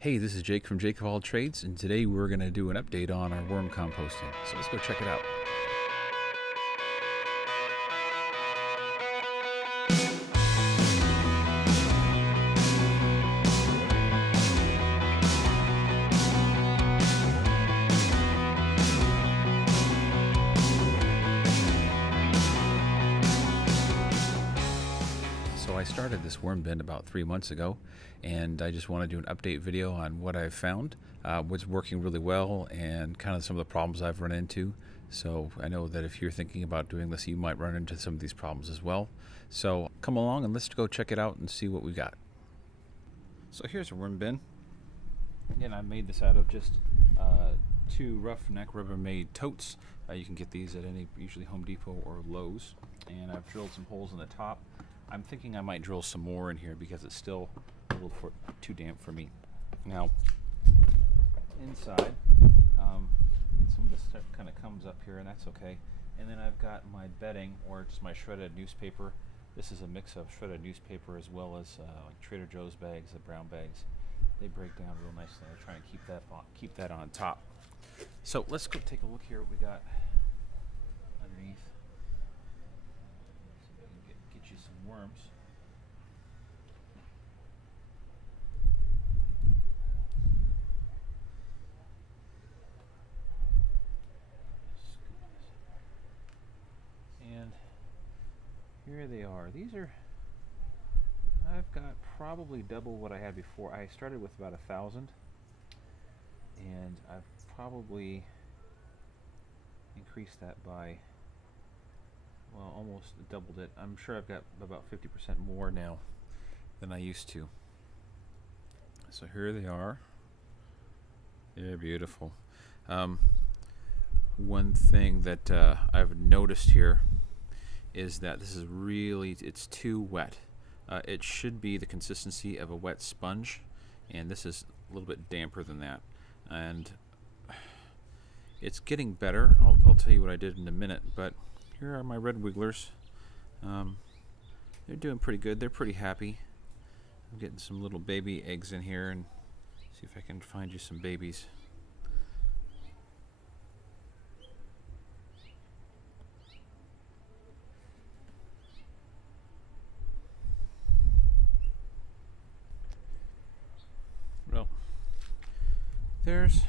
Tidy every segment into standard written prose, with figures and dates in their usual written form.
Hey, this is Jake from Jake of All Trades, and today we're going to do an update on our worm composting. So let's go check it out. So I started this worm bin about 3 months ago, and I just want to do an update video on what I've found, what's working really well, and kind of some of the problems I've run into. So I know that if you're thinking about doing this, you might run into some of these problems as well. So come along and let's go check it out and see what we got. So here's a worm bin. Again, I made this out of just two Roughneck Rubbermaid totes. You can get these at usually Home Depot or Lowe's. And I've drilled some holes in the top. I'm thinking I might drill some more in here because it's still a little too damp for me. Now, inside, some of this stuff kind of comes up here, and that's okay. And then I've got my bedding, or just my shredded newspaper. This is a mix of shredded newspaper as well as like Trader Joe's bags, the brown bags. They break down real nicely. I try and keep that on top. So let's go take a look here what we got underneath. Get you some worms. And here they are. I've got probably double what I had before. I started with about 1,000, and I've probably increased that by, well, almost doubled it. I'm sure I've got about 50% more now than I used to. So here they are. They're beautiful. One thing that I've noticed here is that this is it's too wet. It should be the consistency of a wet sponge, and this is a little bit damper than that. And it's getting better. I'll tell you what I did in a minute, but here are my red wigglers. They're doing pretty good. They're pretty happy. I'm getting some little baby eggs in here, and see if I can find you some babies. Well, there's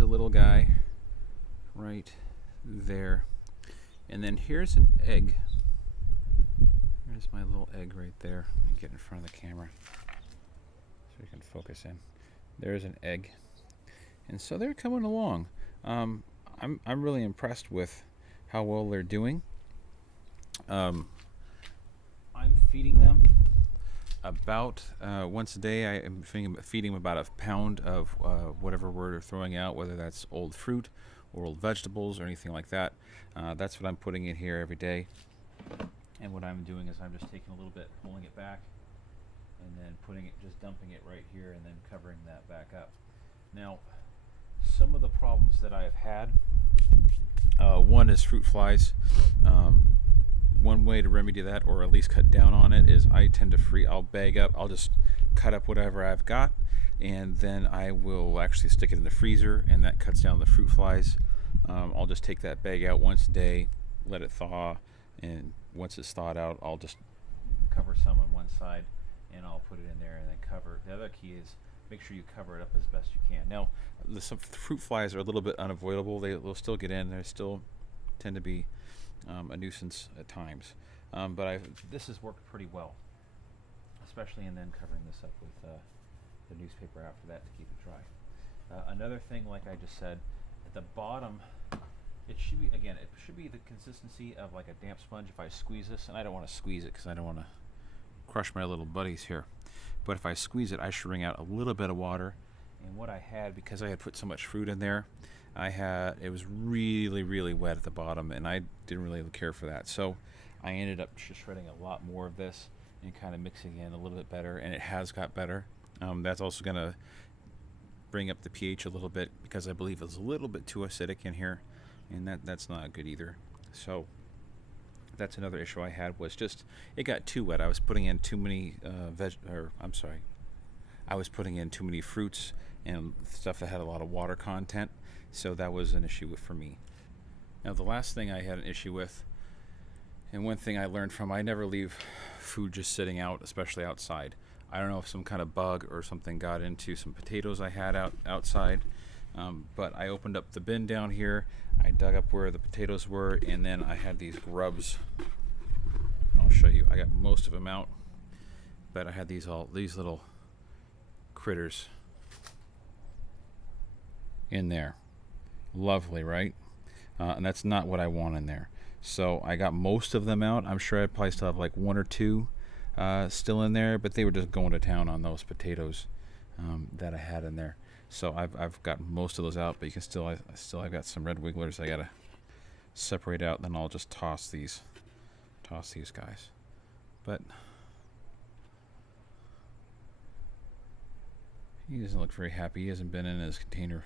a little guy right there, and then here's an egg. There's my little egg right there. Let me get in front of the camera so you can focus in. There's an egg, and so they're coming along. I'm really impressed with how well they're doing. I'm feeding them about once a day. I am feeding them about a pound of whatever we're throwing out, whether that's old fruit or old vegetables or anything like that. That's what I'm putting in here every day. And what I'm doing is I'm just taking a little bit, pulling it back, and then just dumping it right here, and then covering that back up. Now, some of the problems that I have had, one is fruit flies. One way to remedy that, or at least cut down on it, is I tend to I'll bag up. I'll just cut up whatever I've got, and then I will actually stick it in the freezer, and that cuts down the fruit flies. I'll just take that bag out once a day, let it thaw, and once it's thawed out, I'll just cover some on one side, and I'll put it in there and then cover. The other key is make sure you cover it up as best you can. Now, some fruit flies are a little bit unavoidable. They'll still get in. They still tend to be a nuisance at times, but this has worked pretty well, especially in then covering this up with the newspaper after that to keep it dry. Another thing, like I just said, at the bottom, it should be the consistency of like a damp sponge. If I squeeze this, and I don't want to squeeze it because I don't want to crush my little buddies here, but if I squeeze it, I should wring out a little bit of water. And what I had, because I had put so much fruit in there, it was really, really wet at the bottom, and I didn't really care for that. So I ended up just shredding a lot more of this and kind of mixing in a little bit better, and it has got better. That's also going to bring up the pH a little bit, because I believe it's a little bit too acidic in here, and that's not good either. So that's another issue I had, was just it got too wet. I was putting in too many I was putting in too many fruits and stuff that had a lot of water content, so that was an issue for me. Now the last thing I had an issue with, and one thing I learned from, I never leave food just sitting out, especially outside. I don't know if some kind of bug or something got into some potatoes I had outside, but I opened up the bin down here, I dug up where the potatoes were, and then I had these grubs. I'll show you. I got most of them out, but I had these little critters in there. Lovely, right? And that's not what I want in there. So I got most of them out. I'm sure I probably still have like one or two still in there, but they were just going to town on those potatoes that I had in there. So I've got most of those out, but you can I've got some red wigglers I gotta separate out. Then I'll just toss these guys. But he doesn't look very happy. He hasn't been in his container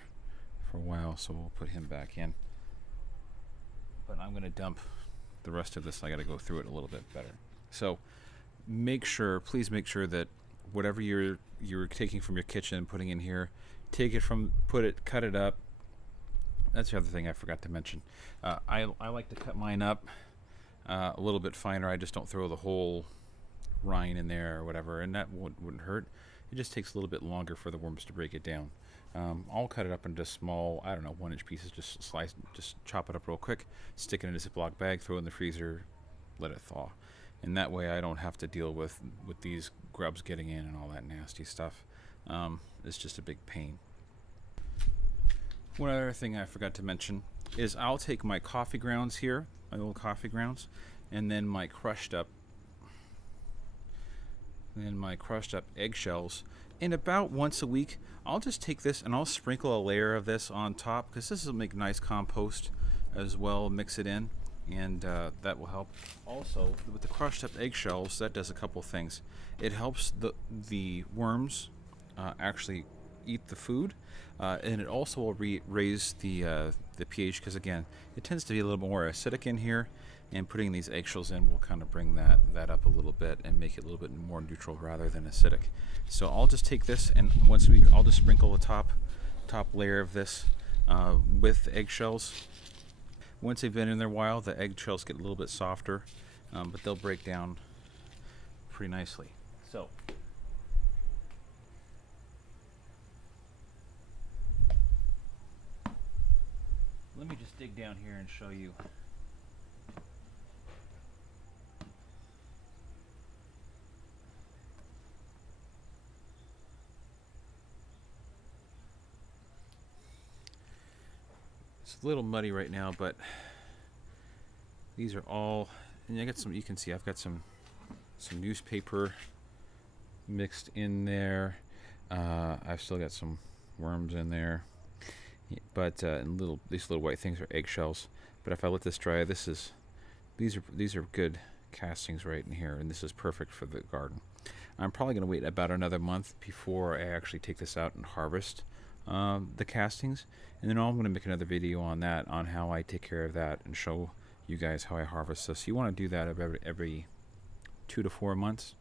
for a while, so we'll put him back in. But I'm going to dump the rest of this. I got to go through it a little bit better. So please make sure that whatever you're taking from your kitchen and putting in here, cut it up. That's the other thing I forgot to mention. I like to cut mine up a little bit finer. I just don't throw the whole rind in there or whatever, and that wouldn't hurt. It just takes a little bit longer for the worms to break it down. I'll cut it up into small, 1-inch pieces, just chop it up real quick, stick it in a Ziploc bag, throw it in the freezer, let it thaw. And that way I don't have to deal with these grubs getting in and all that nasty stuff. It's just a big pain. One other thing I forgot to mention is I'll take my coffee grounds here, my old coffee grounds, and then my crushed up eggshells. And about once a week, I'll just take this and I'll sprinkle a layer of this on top, because this will make nice compost as well. Mix it in, and that will help. Also, with the crushed up eggshells, that does a couple things. It helps the worms actually eat the food, and it also will raise the pH, because again, it tends to be a little more acidic in here, and putting these eggshells in will kind of bring that up a little bit and make it a little bit more neutral rather than acidic. So I'll just take this, and once a week I'll just sprinkle the top layer of this with eggshells. Once they've been in there a while, the eggshells get a little bit softer, but they'll break down pretty nicely. So let me just dig down here and show you. It's a little muddy right now, but these are all, and I got some, you can see I've got some newspaper mixed in there. I've still got some worms in there, but these little white things are eggshells. But if I let this dry, these are good castings right in here, and this is perfect for the garden. I'm probably going to wait about another month before I actually take this out and harvest the castings, and then I'm going to make another video on that, on how I take care of that and show you guys how I harvest this. You want to do that every 2 to 4 months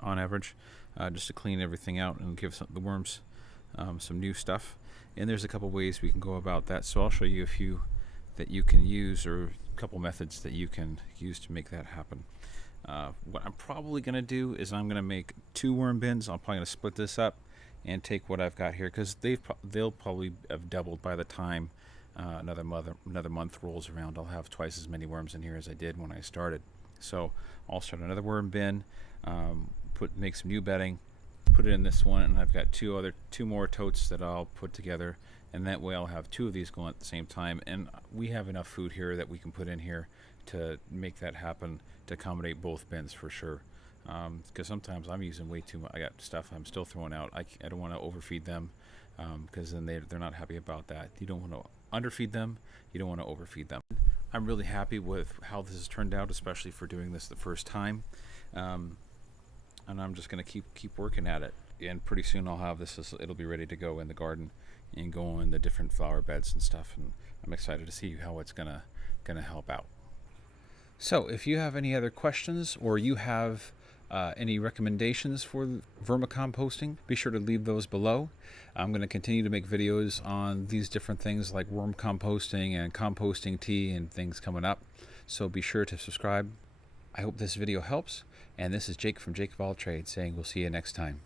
on average, just to clean everything out and give the worms some new stuff. And there's a couple ways we can go about that, so I'll show you a few that you can use, or a couple methods that you can use to make that happen. What I'm probably going to do is I'm going to make 2 worm bins. I'm probably going to split this up and take what I've got here, because they'll probably have doubled by the time another month rolls around. I'll have twice as many worms in here as I did when I started. So I'll start another worm bin, make some new bedding, put it in this one, and I've got two more totes that I'll put together, and that way I'll have 2 of these going at the same time. And we have enough food here that we can put in here to make that happen, to accommodate both bins for sure. Because sometimes I'm using way too much. I got stuff I'm still throwing out. I don't want to overfeed them, because then they're not happy about that. You don't want to underfeed them. You don't want to overfeed them. I'm really happy with how this has turned out, especially for doing this the first time. And I'm just going to keep working at it. And pretty soon I'll have this. It'll be ready to go in the garden and go in the different flower beds and stuff. And I'm excited to see how it's gonna help out. So if you have any other questions, or you have Any recommendations for vermicomposting, be sure to leave those below. I'm going to continue to make videos on these different things like worm composting and composting tea and things coming up. So be sure to subscribe. I hope this video helps. And this is Jake from Jake of All Trades saying we'll see you next time.